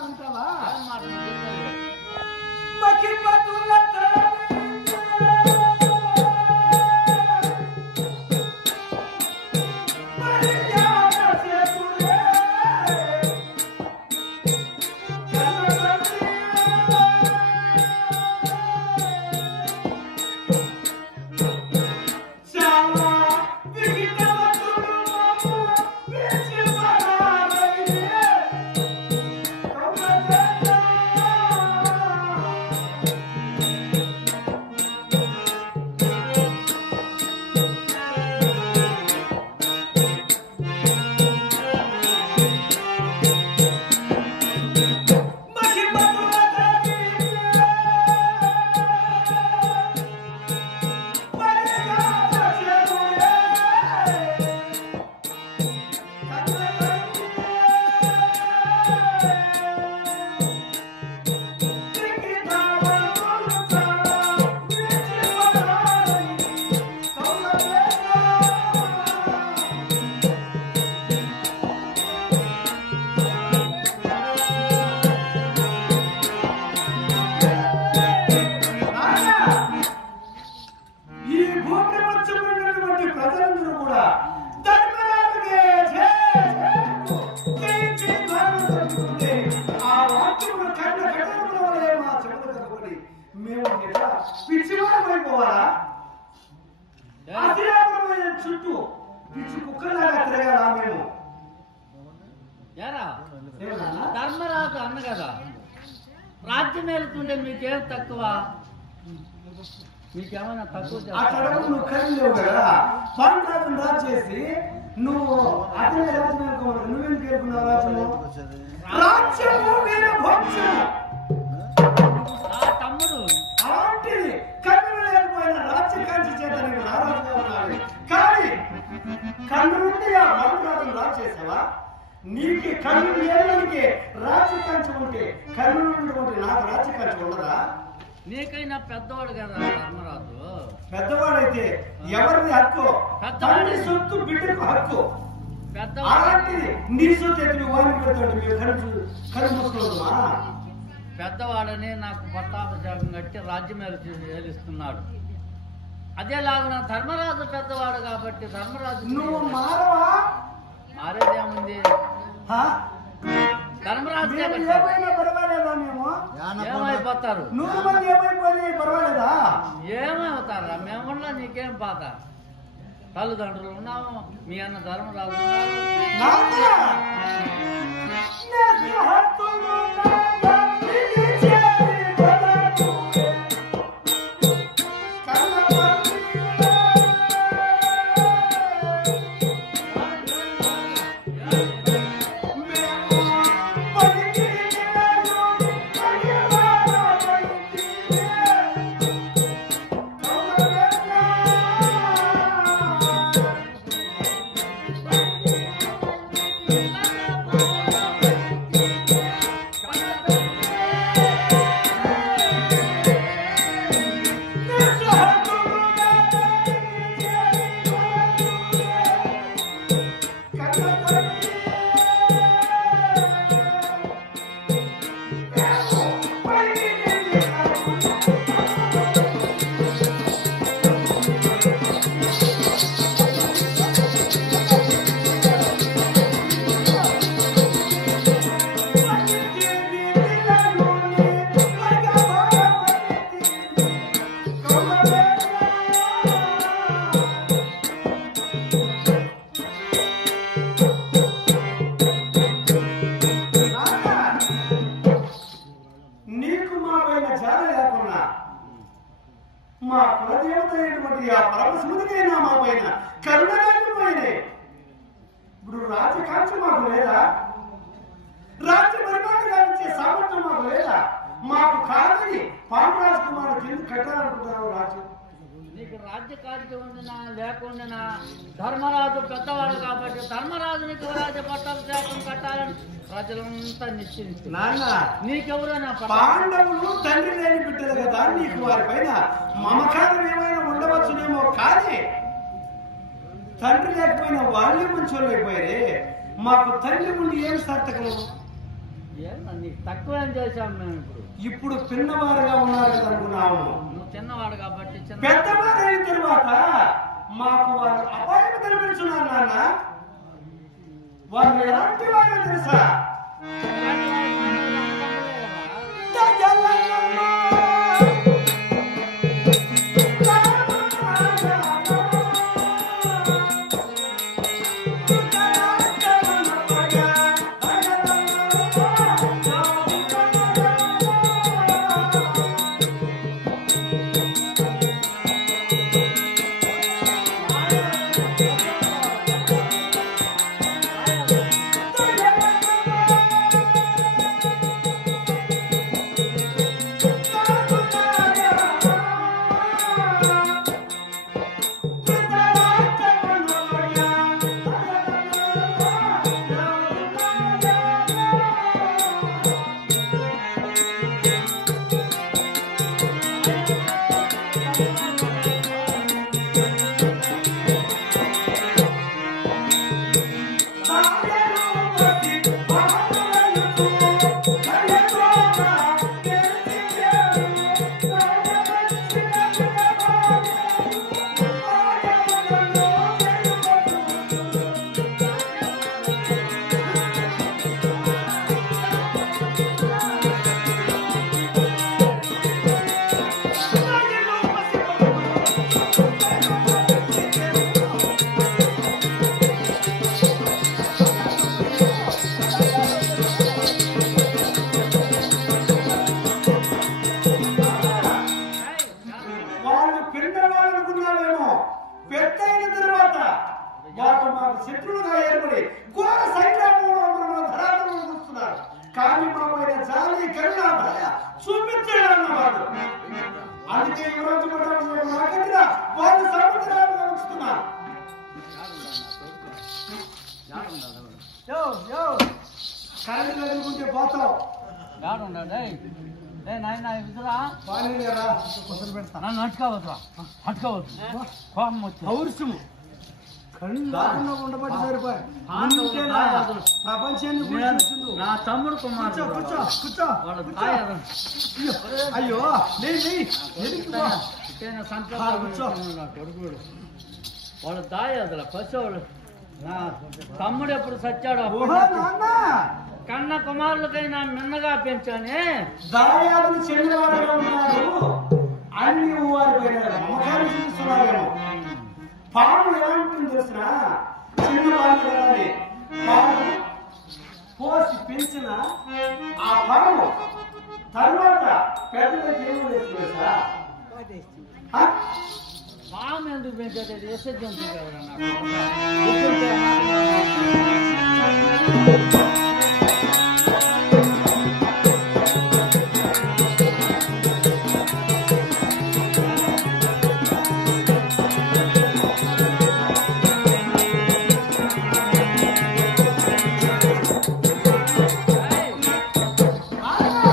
అంటావా చుట్టూ పిచ్చి కుక్కలాగా తిరగాలా మేము ధర్మరాజు అన్న కదా రాజ్యం వెళ్తుంటే మీకేం తక్కువ మీకేమైనా తక్కువ నువ్వు కలిలేవు కదా పంటను రాచేసి నువ్వు అదే రాజ్యం వెళ్ళుకోవాలి నువ్వేం పేర్కొన్నావు రాజ్యము తమ్ముడు అలాంటిది కన్ను లేకపోయిన రాజ్య కాంచి చేత నీకు నారాజుగా ఉన్నాడు కానీ కన్ను నుండి ఆ బంధురాజును రాచేసావా నీకు కన్ను లేనికి రాజ్య కాంచి ఉంటే కన్ను నుండి ఉంటే నాకు రాజ్య కాంచి ఉండదా నీకైనా పెద్దవాడు కదా ధర్మరాజు పెద్దవాడైతే ఎవరిది హక్కు తండ్రి సొత్తు బిడ్డకు హక్కు అలాంటిది నీ సొత్తు ఎత్తి వాడిని పెడతాడు మేము కళ్ళు మూసుకోవడమా పెద్దవాడని నాకు పట్టాభిషేకం కట్టి రాజ్యం ఏలుస్తున్నాడు అదేలాగా ధర్మరాజు పెద్దవాడు కాబట్టి ధర్మరాజు నువ్వు మారవా మారేదేముంది ధర్మరాజు పర్వాలేదా మేము ఏమైపోతారు నువ్వు మంది ఏమైపోయి పర్వాలేదా ఏమవుతారా మేమున్నా నీకేం పాత తల్లిదండ్రులు ఉన్నాము మీ అన్న ధర్మరాజు మా కులదేవత అయినటువంటి ఆ పరమశివునికైనా మా పైన కరుణగానే ఇప్పుడు రాజకాంక్ష మాకు లేదా రాజ్య పరిపాలన గావించే సామర్థ్యం మాకు లేదా మాకు కాదని పాండురాజు కుమారుడు ఎందుకు కట్టాలనుకుంటారు రాజు నీకు రాజ్య కార్యం ఉండినా లేకుండా ధర్మరాజు పెద్దవాడు కాబట్టి ధర్మరాజునికి రాజ్య పట్టాభిషేకం కట్టాలని ప్రజలంతా నిశ్చయిస్తున్నారు. నీకెవరైనా పాండవులు తండ్రి లేని బిడ్డలు కదా నీకు వారి పైన మమకారం ఏమైనా ఉండవచ్చునేమో కానీ తండ్రి లేకపోయినా వాళ్ళే మంచోళ్ళు అయిపోయారే మాకు తండ్రి ఉండి ఏం సార్థకము నీ తక్కువ ఏం చేశాం మేము ఇప్పుడు పిన్నవారుగా ఉన్నారు అనుకున్నాము. నువ్వు చిన్నవాడు కాబట్టి పెద్దవారు అయిన తర్వాత మాకు వారు అపాయం కనిపించున్నారు నాన్న. వారు ఎలాంటి వారో తెలుసా? శత్రువుగా ఏర్పడి ఘోర సంగ్రామంలో చూస్తున్నారు. కానీ మా పైన జాలి కరుణ చూపించాలన్నవాడు. అందుకే ఈ రోజు నాకన్నా వాళ్ళు సముద్రాలుగా ఉంచుతున్నారు. కరెంట్ కలుగుంటే పోతావు. నన్ను అట్టుకోవద్దు కోపం వచ్చి పౌరుషము ప్రపంచాన్ని నా తమ్ముడు కుమారుడు అయ్యో కొడుకుడు వాళ్ళు దాయాదుల పశువులు నా తమ్ముడు ఎప్పుడు సచ్చాడో కన్న కుమారులకైనా మిన్నగా పెంచానే. దాయాదులు చెందినవారుగా ఉన్నారు. అన్ని వారి నమ్మకాన్ని చూపిస్తున్నారేమో. పాము ఎలా ఉంటుంది తెలిసిన? చిన్న పాము కదండి. పాము పోసి పెంచిన ఆ పాము తర్వాత పెద్దలకి ఏమో తెలుసా? పాము ఎందుకు పెంచాడు? వేసే జంతువు కదా.